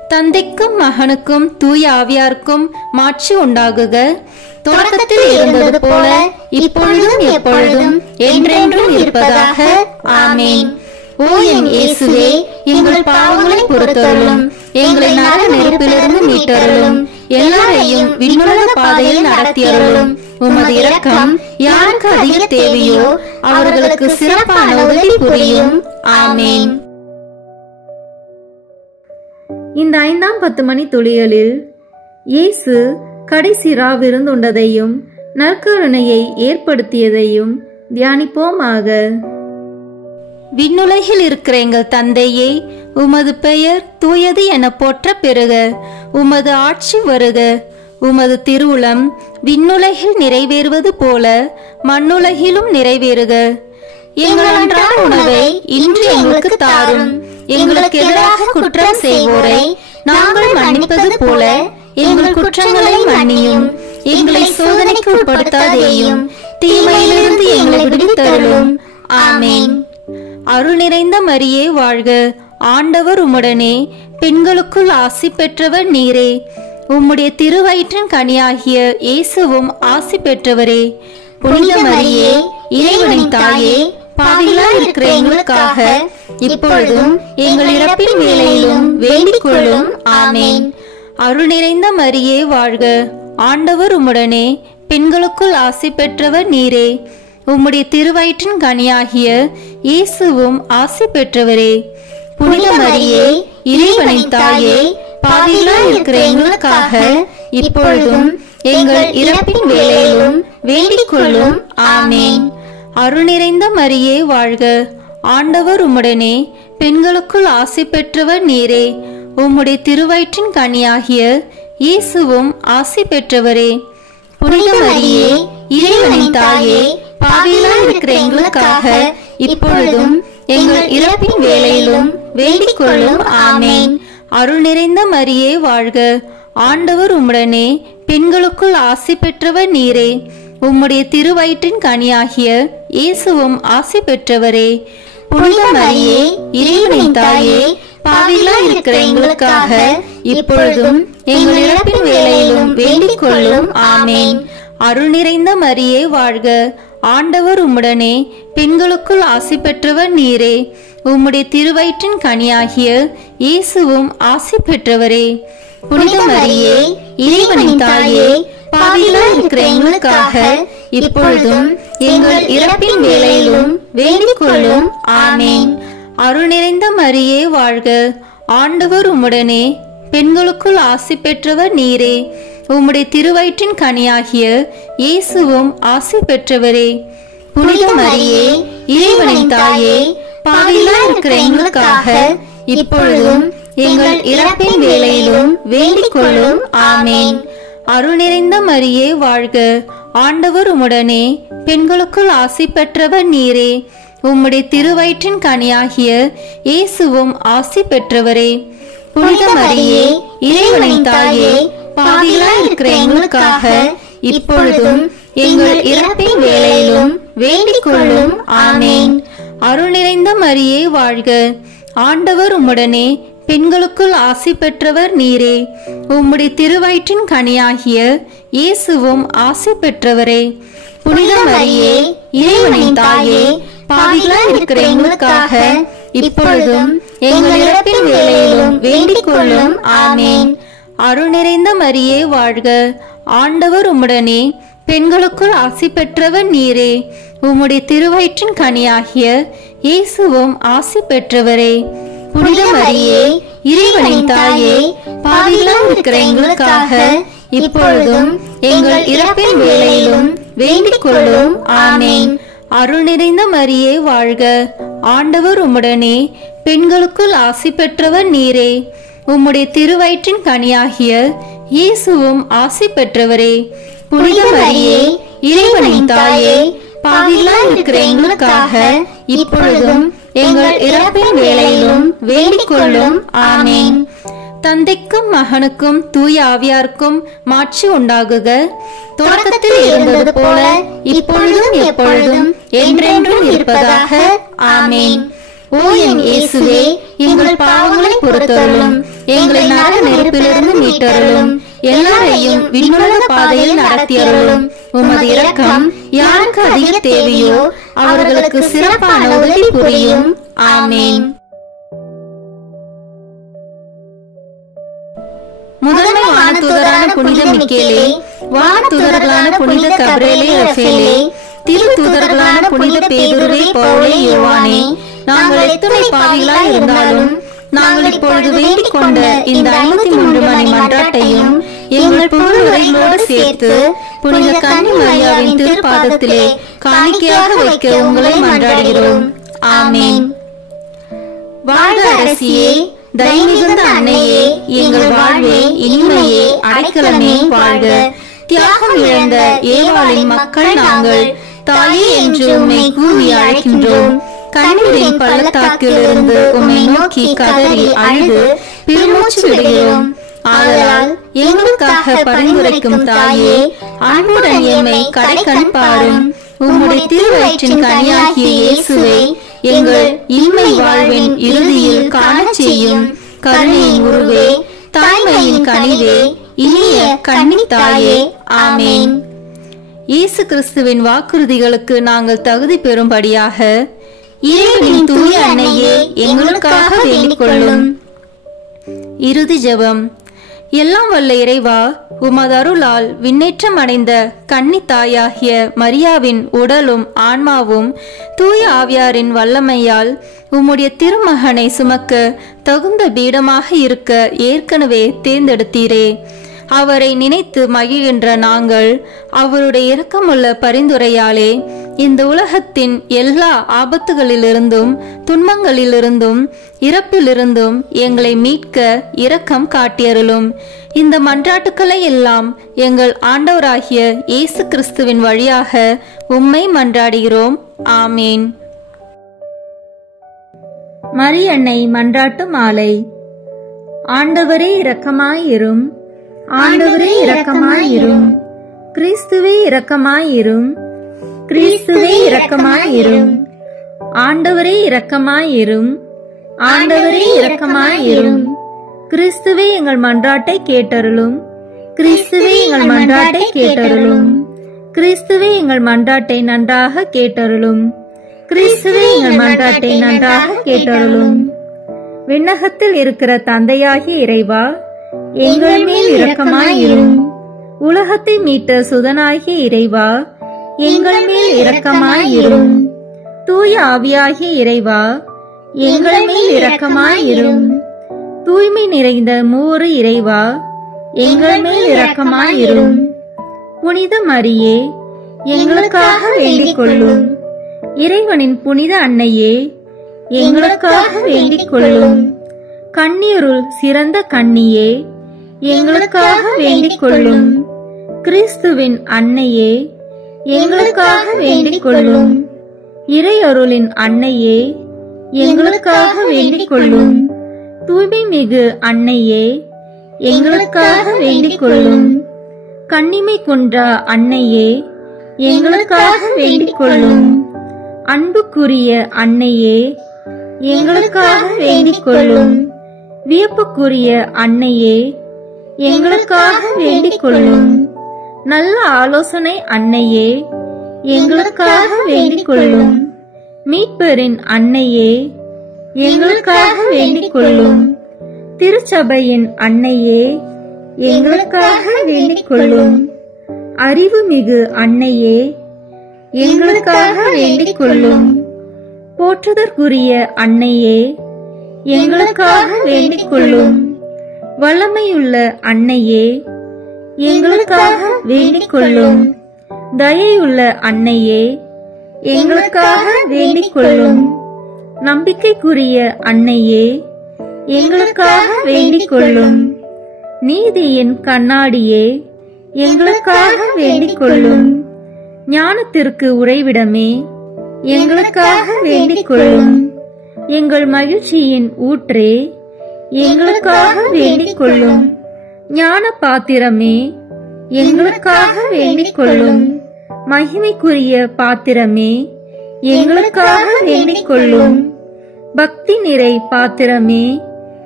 தந்தைக்கும் மகனுக்கும் தூய ஆவியாருக்கும் மாட்சி உண்டாகுக. தொடக்கத்தில் இருந்தது போல இப்பொழுதும் எப்பொழுதும் என்றென்றும் இருப்பதாக. ஆமேன். ஓ என் இயேசுவே, எங்கள் பாவங்களை பொறுத்தருளும், எங்களை நரக நெருப்பிலிருந்து மீட்டருளும், எல்லாரையும் விண்ணுலக பாதையில் நடத்தியருளும். உமது இரக்கம் யாருக்கு அதிக தேவையோ அவர்களுக்கு சிறப்பான உதவி புரியும். ஆமேன். இந்த 5ஆம் 10 மணி துளிகளில் இயேசு கடைசி விருந்துண்டதையும் நற்கருணையை ஏற்படுத்தியதையும் தியானிப்போமாக. விண்ணுலகில் இருக்கிற எங்கள் தந்தையே, உமது பெயர் தூயது என போற்ற பெறுக. உமது ஆட்சி வருக. உமது திருவுளம் விண்ணுலகில் நிறைவேறுவது போல மண்ணுலகிலும் நிறைவேறுக. எங்கள் அன்றாட உணவை இன்று எங்களுக்கு தாரும். எங்களுக்கு எதிராக குற்றம் செய்வோரை நாங்கள் மன்னிப்பது போல எங்கள் குற்றங்களை மன்னியும். எங்களை சோதனைக்கு உட்படுத்தாதேயும், தீமையிலிருந்து எங்களை விடுவித்தருளும். ஆமேன். அருள் நிறைந்த மரியே வாழ்க. ஆண்டவர் உம்முடனே, பெண்களுக்குள் ஆசி பெற்றவர் நீரே. உம்முடைய திருவயிற்றின் கனியாகிய இயேசுவும் ஆசி பெற்றவரே. புனித மரியே, இறைவனின் தாயே, பாவிகளாய் இருக்கிற எங்களுக்காக இப்பொழுதும் எங்கள் இறப்பின் வேளையிலும் வேண்டிக் கொள்ளும். ஆமேன். அருள் நிறைந்த மரியே வாழ்க. ஆண்டவர் உம்முடனே, பெண்களுக்குள் ஆசி பெற்றவர் நீரே. உம்முடைய திருவயிற்றின் கனியாகிய இயேசுவும் ஆசி பெற்றவரே. புனித மரியே, இறைவனின் தாயே, பாவிகளாய் இருக்கிற எங்களுக்காக இப்பொழுதும் எங்கள் இறப்பின் வேளையிலும் வேண்டிக் கொள்ளும். ஆமேன். அருள் நிறைந்த மரியே வாழ்க. ஆண்டவர் உம்முடனே, பெண்களுக்குள் ஆசி பெற்றவர் நீரே. உம்முடைய திருவயிற்றின் கனியாகிய இயேசுவும் ஆசி பெற்றவரே. புனித மரியே, இறைவனின் தாயே, பாவிகளாய் இருக்கிற எங்களுக்காக இப்பொழுதும் எங்கள் இறப்பின் வேளையிலும் வேண்டிக் கொள்ளும். ஆமேன். அருள் நிறைந்த மரியே வாழ்க. ஆண்டவர் உம்முடனே, பெண்களுக்குள் ஆசி பெற்றவர் நீரே. உம்முடைய திருவயிற்றின் கனியாகிய இயேசுவும் ஆசி பெற்றவரே. புனித மரியே, இறைவனின் தாயே, பாவிகளாய் இருக்கிற எங்களுக்காக இப்பொழுதும் எங்கள் இறப்பின் வேளையிலும் வேண்டிக் கொள்ளும். ஆமேன். அருள் நிறைந்த மரியே வாழ்க. ஆண்டவர் உம்முடனே, பெண்களுக்குள் ஆசி பெற்றவர் நீரே. உம்முடைய திருவயிற்றின் கனியாகிய இயேசுவும் ஆசி பெற்றவரே. புனித மரியே, இறைவனின் தாயே, பாவிகளாய் இருக்கிற எங்களுக்காக இப்பொழுதும் எங்கள் இறப்பின் வேளையிலும் வேண்டிக் கொள்ளும். ஆமேன். அருள் நிறைந்த மரியே வாழ்க. ஆண்டவர் உம்முடனே, பெண்களுக்குள் ஆசி பெற்றவர் நீரே. உம்முடைய திருவயிற்றின் கனியாகிய இயேசுவும் ஆசி பெற்றவரே. புனித மரியே, இறைவனின் தாயே, பாவிகளாய் இருக்கிற எங்களுக்காக இப்பொழுதும் எங்கள் இறப்பின் வேளையிலும் வேண்டிக் கொள்ளும். ஆமேன். அருள் நிறைந்த மரியே வாழ்க. ஆண்டவர் உம்முடனே, பெண்களுக்குள் ஆசி பெற்றவர் நீரே. உம்முடைய திருவயிற்றின் கனியாகிய இயேசுவும் ஆசி பெற்றவரே. புனித மரியே, இறைவனின் தாயே, பாவிகளாய் இருக்கிற எங்களுக்காக இப்பொழுதும் எங்கள் இறப்பின் வேளையிலும் வேண்டிக் கொள்ளும். ஆமேன். அருள் நிறைந்த மரியே வாழ்க. ஆண்டவர் உம்முடனே, பெண்களுக்குள் ஆசி பெற்றவர் நீரே. உம்முடைய திருவயிற்றின் கனியாகிய இயேசுவும் ஆசி பெற்றவரே. புனித மரியே, இறைவனின் தாயே, பாவிகளாய் இருக்கிற எங்களுக்காக இப்பொழுதும் எங்கள் இறப்பின் வேளையிலும் வேண்டிக் கொள்ளும். ஆமேன். அருள் நிறைந்த மரியே வாழ்க. ஆண்டவர் உம்முடனே, பெண்களுக்குள் ஆசி பெற்றவர் நீரே. உம்முடைய திருவயிற்றின் கனியாகிய இயேசுவும் ஆசி பெற்றவரே. புனித மரியே, இறைவனின் தாயே, பாவிகளாய் இருக்கிற எங்களுக்காக இப்பொழுதும் எங்கள் இறப்பின் வேளையிலும் வேண்டிக் கொள்ளும். ஆமேன். அருள் நிறைந்த மரியே வாழ்க. ஆண்டவர் உம்முடனே, பெண்களுக்குள் ஆசி பெற்றவர் நீரே. உம்முடைய திருவயிற்றின் கனியாகிய இயேசுவும் ஆசி பெற்றவரே. புனித மரியே, இறைவனின் தாயே, பாவிகளாய் இருக்கிற எங்களுக்காக இப்பொழுதும் எங்கள் இறப்பின் வேளையிலும் வேண்டிக் கொள்ளும். ஆமேன். தந்தைக்கும் மகனுக்கும் தூய ஆவியாருக்கும் மாட்சி உண்டாகுக. தொடக்கத்தில் இருந்தது போல இப்பொழுதும் எப்பொழுதும் என்றென்றும் இருப்பதாக. ஆமேன். ஓ என் இயேசுவே, எங்கள் பாவங்களை பொறுத்தருளும், எங்களை நரக நெருப்பிலிருந்து மீட்டருளும். எல்லாரையும் விண்ணுலக பாதையில் நடத்தியருளும். உமது இரக்கம் யாருக்கு அதிக தேவையோ அவர்களுக்கு சிறப்பான உதவி புரியும். ஆமேன். முதன்மை வானதூதரான புனித மிக்கேலே, வானதூதர்களான புனித கபிரேலே, ரஃபேலே, திரு தூதர்களான புனித பேதுருவே, பவுலே, யோவானே, நாங்கள் எத்தனை பாவிகளாய் இருந்தாலும் நாங்கள் இப்பொழுது வேண்டிக் கொண்ட இந்த 53 மணி மன்றாட்டையும் எங்கள் புகழ் உரைகளோடு சேர்த்து புனித கன்னி மரியாவின் திருப்பாதத்திலே காணிக்கையாக வைக்க உங்களை மன்றாடுகிறோம். ஆமேன். வாழ்க அரசியே, தயமிகுந்த அன்னையே, எங்கள் வாழ்வே, இனிமையே, அடைக்கலமே, வாழ்க. தியாகம் இழந்த ஏவாளின் மக்கள் நாங்கள், தாயே என்று உம்மை கூவி அழைக்கின்றோம். கண்ணீரின் பள்ளத்தாக்கில் இருந்து உம்மை நோக்கி கதறி அழுது பெருமூச்சு விடுகிறோம். ஆதலால் எங்களுக்காக பரிந்துரைக்கும் தாயே, அன்புடன் எம்மை கடைக்கண் பாரும். உம்முடைய திருவயிற்றின் கனியாகிய இயேசுவை எங்கள் இன்மை வாழ்வின் இறுதியில் காணச் செய்யும். கருணையின் உருவே, தாய்மையின் கனிவே, இனிய கன்னி தாயே. ஆமேன். இயேசு கிறிஸ்துவின் வாக்குறுதிகளுக்கு நாங்கள் தகுதி பெறும்படியாக இறைவனின் தூய அன்னையே எங்களுக்காக வேண்டிக் கொள்ளும். இறுதி ஜெபம். எல்லாம் வல்ல இறைவா, உமது அருளால் விண்ணேற்றம் அடைந்த கன்னி தாயாகிய மரியாவின் உடலும் ஆன்மாவும் தூய ஆவியாரின் வல்லமையால் உம்முடைய திருமகனை சுமக்க தகுந்த பீடமாக இருக்க ஏற்கனவே தேர்ந்தெடுத்தீரே. அவரை நினைத்து மகிழ்கின்ற நாங்கள் அவருடைய இரக்கமுள்ள பரிந்துரையாலே இந்த உலகத்தின் எல்லா ஆபத்துகளிலிருந்தும் துன்பங்களிலிருந்தும் இறப்பிலிருந்தும் எங்களை மீட்க இரக்கம் காட்டியருளும். இந்த மன்றாட்டுக்களை எல்லாம் எங்கள் ஆண்டவராகிய இயேசு கிறிஸ்துவின் வழியாக உம்மை மன்றாடுகிறோம். ஆமேன். மரியன்னை மன்றாட்டு மாலை. ஆண்டவரே இரக்கமாயிரும். ஆண்டவரே இரக்கமாயிரும். கிறிஸ்துவே இரக்கமாயிரும். கிறிஸ்துவே இரக்கமாயிரும். ஆண்டவரே இரக்கமாயிரும். ஆண்டவரே இரக்கமாயிரும். கிறிஸ்துவே எங்கள் மன்றாட்டை கேட்டருளும். கிறிஸ்துவே எங்கள் மன்றாட்டை கேட்டருளும். கிறிஸ்துவே எங்கள் மன்றாட்டை நன்றாக கேட்டருளும். கிறிஸ்துவே எங்கள் மன்றாட்டை நன்றாக கேட்டருளும். விண்ணகத்தில் இருக்கிற தந்தையாகிய இறைவா, எங்கள் மேல் இரக்கமாயிரும். உலகத்தை மீட்ட சுதனாகிய இறைவா, எங்கள் மேல் இரக்கமாயிரும். தூய ஆவியாகிய இறைவா, எங்கள் மேல் இரக்கமாயிரும். தூய்மை நிறைந்த மூவரு இறைவா, எங்கள் மேல் இரக்கமாயிரும். புனித மரியே, எங்களுக்காக வேண்டிக் கொள்ளும். இறைவனின் புனித அன்னையே, எங்களுக்காக வேண்டிக் கொள்ளும். கன்னியருள் சிறந்த கன்னியே, எங்களுக்காக வேண்டிக் கொள்ளும். கிறிஸ்துவின் அன்னையே, எங்களுக்காக வேண்டிக் கொள்ளும். இறையருளின் அன்னையே, எங்களுக்காக வேண்டிக் கொள்ளும். தூய்மை மிகு அன்னையே, எங்களுக்காக வேண்டிக் கொள்ளும். கன்னிமை குன்றா அன்னையே, எங்களுக்காக வேண்டிக் கொள்ளும். அன்புக்குரிய அன்னையே, எங்களுக்காக வேண்டிக் கொள்ளும். வியப்புக்குரிய அன்னையே, எங்களுக்காக வேண்டிக் கொள்ளும். நல்ல ஆலோசனை அன்னையே, எங்களுக்காக வேண்டிக் கொள்ளும். மீட்பரின் அன்னையே, எங்களுக்காக வேண்டிக் கொள்ளும். திருச்சபையின் அன்னையே, எங்களுக்காக வேண்டிக் கொள்ளும். அறிவுமிகு அன்னையே, எங்களுக்காக வேண்டிக் கொள்ளும். போற்றுதற்குரிய அன்னையே, எங்களுக்காக வேண்டிக் கொள்ளும். வல்லமையுள்ள அன்னையே, எங்களுக்காக வேண்டிக் கொள்ளும். தயையுள்ள அன்னையே, எங்களுக்காக வேண்டிக் கொள்ளும். நம்பிக்கைக்குரிய அன்னையே, எங்களுக்காக வேண்டிக் கொள்ளும். நீதியின் கண்ணாடியே, எங்களுக்காக வேண்டிக் கொள்ளும். ஞானத்திற்கு உறைவிடமே, எங்களுக்காக வேண்டிக் கொள்ளும். எங்கள் மகிழ்ச்சியின் ஊற்றே, எங்களுக்காக வேண்டிக் கொள்ளும். ஞான பாத்திரமே, எங்களுக்காக வேண்டிக் கொள்ளும். மகிமைக்குரிய பாத்திரமே, எங்களுக்காக வேண்டிக் கொள்ளும். பக்தி நிறை பாத்திரமே,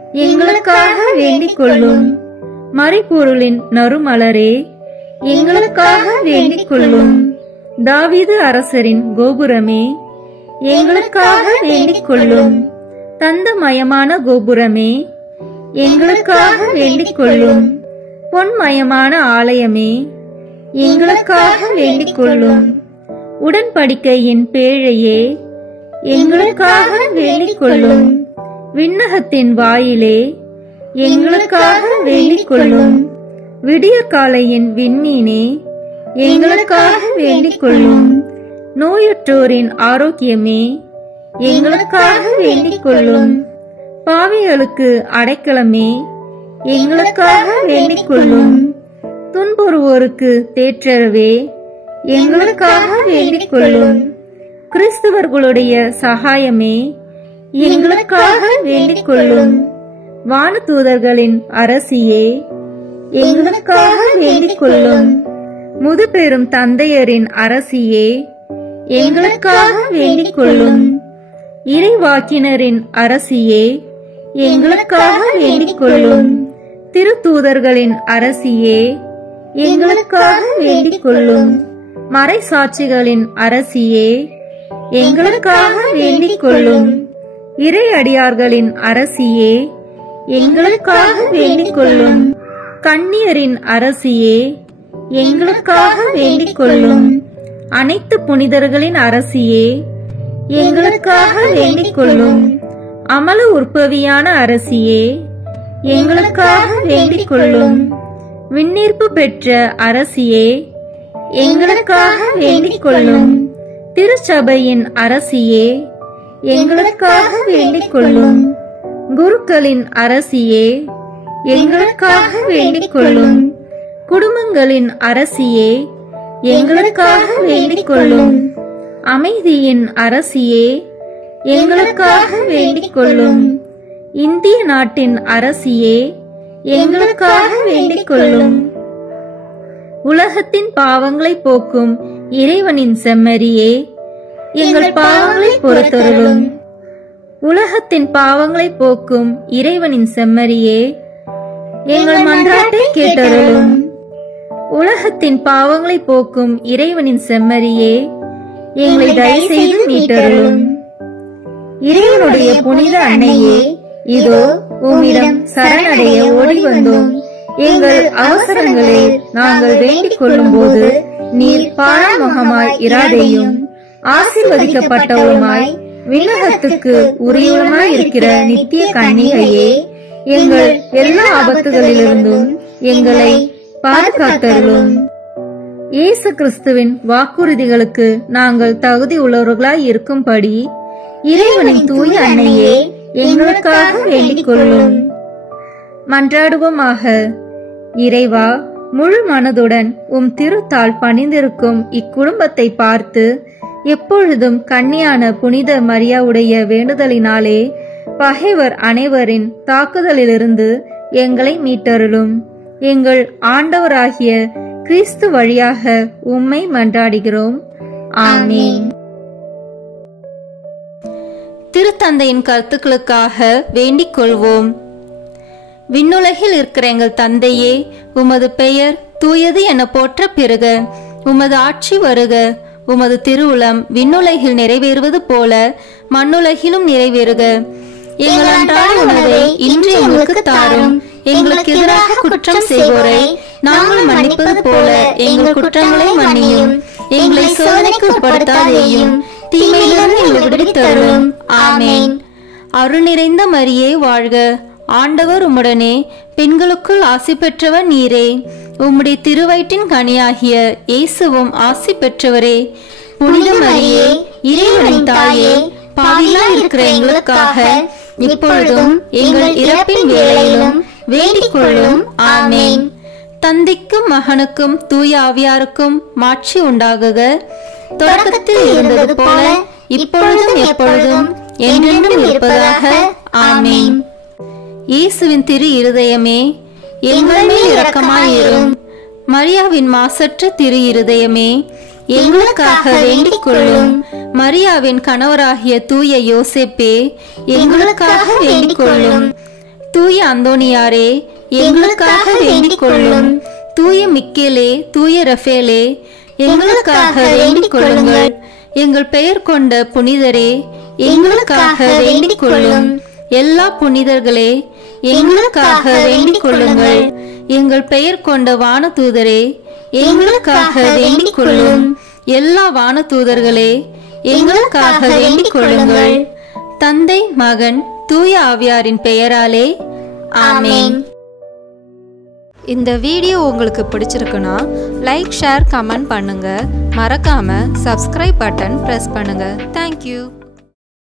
எங்களுக்காக வேண்டிக் கொள்ளும். மறைபொருளின் நறுமலரே, எங்களுக்காக வேண்டிக் கொள்ளும். தாவீது அரசரின் கோபுரமே, எங்களுக்காக வேண்டிக் கொள்ளும். தந்தமயமான கோபுரமே, எங்களுக்காக வேண்டிக் கொள்ளும். பொன்மயமான ஆலயமே, எங்களுக்காக வேண்டிக் கொள்ளும். உடன்படிக்கையின் பேழையே, எங்களுக்காக வேண்டிக் கொள்ளும். விண்ணகத்தின் வாயிலே, எங்களுக்காக வேண்டிக் கொள்ளும். விடியற்காலையின் விண்மீனே, எங்களுக்காக வேண்டிக் கொள்ளும். நோயுற்றோரின் ஆரோக்கியமே, எங்களுக்காக வேண்டிக் கொள்ளும். பாவிகளுக்கு அடைக்கலமே, எங்களுக்காக வேண்டிக் கொள்ளும். துன்புறுவோருக்கு தேற்றரவே, எங்களுக்காக வேண்டிக் கொள்ளும். கிறிஸ்தவர்களுடைய சகாயமே, எங்களுக்காக வேண்டிக் கொள்ளும். வானதூதர்களின் அரசியே, எங்களுக்காக வேண்டிக் கொள்ளும். முதுபெரும் தந்தையரின் அரசியே, எங்களுக்காக வேண்டிக் கொள்ளும். இறைவாக்கினரின் அரசியே, எங்களுக்காக வேண்டிக் கொள்ளும். திருத்தூதர்களின் அரசியே, எங்களுக்காக வேண்டிக் கொள்ளும். மறைசாட்சிகளின் அரசியே, எங்களுக்காக வேண்டிக் கொள்ளும். இறையடியார்களின் அரசியே, எங்களுக்காக வேண்டிக் கொள்ளும். கன்னியரின் அரசியே, எங்களுக்காக வேண்டிக் கொள்ளும். அனைத்து புனிதர்களின் அரசியே, எங்களுக்காக வேண்டிக் கொள்ளும். அமல உற்பவியான அரசியே, எங்களுக்காக வேண்டிக் கொள்ளும். விண்ணீர்ப்பு பெற்ற அரசியே, எங்களுக்காக வேண்டிக் கொள்ளும். திருச்சபையின் அரசியே, எங்களுக்காக வேண்டிக் கொள்ளும். குருக்களின் அரசியே, எங்களுக்காக வேண்டிக் கொள்ளும். குடும்பங்களின் அரசியே, எங்களுக்காக வேண்டிக் கொள்ளும். அமைதியின் அரசியே, எங்களுக்காக வேண்டிக் கொள்ளும். இந்திய நாட்டின் அரசியே, எங்களுக்காக வேண்டிக் கொள்ளும். உலகத்தின் பாவங்களை போக்கும் இறைவனின் செம்மறியே, எங்கள் பாவங்களை பொறுத்தருளும். உலகத்தின் பாவங்களை போக்கும் இறைவனின் செம்மறியே, எங்கள் மன்றாட்டை கேட்டருளும். உலகத்தின் பாவங்களை போக்கும் இறைவனின் செம்மறியே, எங்களை தயவு செய்து மீட்டருளும். இறைவனுடைய புனித அன்னையே, இதோ உம்மிடம் சரணடைய ஓடி வந்தோம். எங்கள் அவசரங்களை நாங்கள் வேண்டிக் கொள்ளும் போது நீர் பாராமுகமாய் இராதேயும். ஆசீர்வதிக்கப்பட்டவருமாய் விண்ணகத்துக்கு உரியவருமாய் இருக்கிற நித்திய கன்னிகையே, எங்கள் எல்லா ஆபத்துகளிலிருந்தும் எங்களை பாதுகாத்தருளும். இயேசு கிறிஸ்துவின் வாக்குறுதிகளுக்கு நாங்கள் தகுதி உள்ளவர்களாய் இருக்கும்படி இறைவனின் தூய அன்னையே, எங்களுக்காக வேண்டிக் கொள்ளும். மன்றாடுவோமாக. இறைவா, முழு மனதுடன் உம் திருத்தால் பணிந்திருக்கும் இக்குடும்பத்தை பார்த்து எப்பொழுதும் கன்னியான புனித மரியாவுடைய வேண்டுதலினாலே பகைவர் அனைவரின் தாக்குதலிலிருந்து எங்களை மீட்டருளும். எங்கள் ஆண்டவராகிய கிறிஸ்து வழியாக உம்மை மன்றாடுகிறோம். ஆமென். திருத்தந்தையின் கருத்துக்களுக்காக வேண்டிக் கொள்வோம். விண்ணுலகில் இருக்கிற எங்கள் தந்தையே, உமது பெயர் தூயது என போற்ற பெறுக. உமது ஆட்சி வருக. உமது திருவுளம் விண்ணுலகில் நிறைவேறுவது போல மண்ணுலகிலும் நிறைவேறுக. எங்கள் அன்றாட உணவை இன்று எங்களுக்கு தாரும். எங்களுக்கு எதிராக குற்றம் செய்வோரை நாங்கள் மன்னிப்பது போல எங்கள் குற்றங்களை மன்னியும். எங்களை சோதனைக்கு உட்படுத்தாதேயும், தீமையிலிருந்து எங்களை விடுவித்தருளும். ஆமென். அருள் நிறைந்த மரியே வாழ்க. ஆண்டவர் உம்முடனே, பெண்களுக்குள் ஆசி பெற்றவர் நீரே. உம்முடைய திருவயிற்றின் கனியாகிய இயேசுவும் ஆசி பெற்றவரே. புனித மரியே, இறைவனின் தாயே, பாவிகளாய் இருக்கிற எங்களுக்காக இப்பொழுதும் எங்கள் இறப்பின் வேளையிலும் வேண்டிக் கொள்ளும். ஆமென். தந்தைக்கும் மகனுக்கும் தூய ஆவியாருக்கும் மாட்சி உண்டாகுக. தொடக்கத்தில் இருந்தது போல இப்பொழுதும் எப்பொழுதும் என்றென்றும் இருப்பதாக. ஆமென். இயேசுவின் திரு இருதயமே, எங்கள் மேல் இரக்கமாயிரும். மரியாவின் மாசற்ற திரு இருதயமே, எங்களுக்காக வேண்டிக் கொள்ளும். மரியாவின் கணவராகிய தூய யோசேப்பே, எங்களுக்காக வேண்டிக் கொள்ளும். தூய அந்தோனியாரே எங்களுக்காக வேண்டிக் கொள்ளும். தூய மிக்கேலே, தூய ரஃபேலே எங்களுக்காக வேண்டிக் கொள்ளுங்கள். எங்கள் பெயர் கொண்ட புனிதரே எங்களுக்காக வேண்டிக் கொள்ளும். எல்லா புனிதர்களே எங்களுக்காக வேண்டிக் கொள்ளுங்கள். எங்கள் பெயர் கொண்ட வானதூதரே எங்களுக்காக வேண்டிக் கொள்ளும். எல்லா வானதூதர்களே எங்களுக்காக வேண்டிக் கொள்ளுங்கள். தந்தை, மகன், தூய ஆவியாரின் பெயராலே ஆமென். இந்த வீடியோ உங்களுக்கு பிடிச்சிருக்குன்னா லைக், ஷேர், கமெண்ட் பண்ணுங்க. மறக்காம சப்ஸ்கிரைப் பட்டன் பிரஸ் பண்ணுங்க. தேங்க்யூ.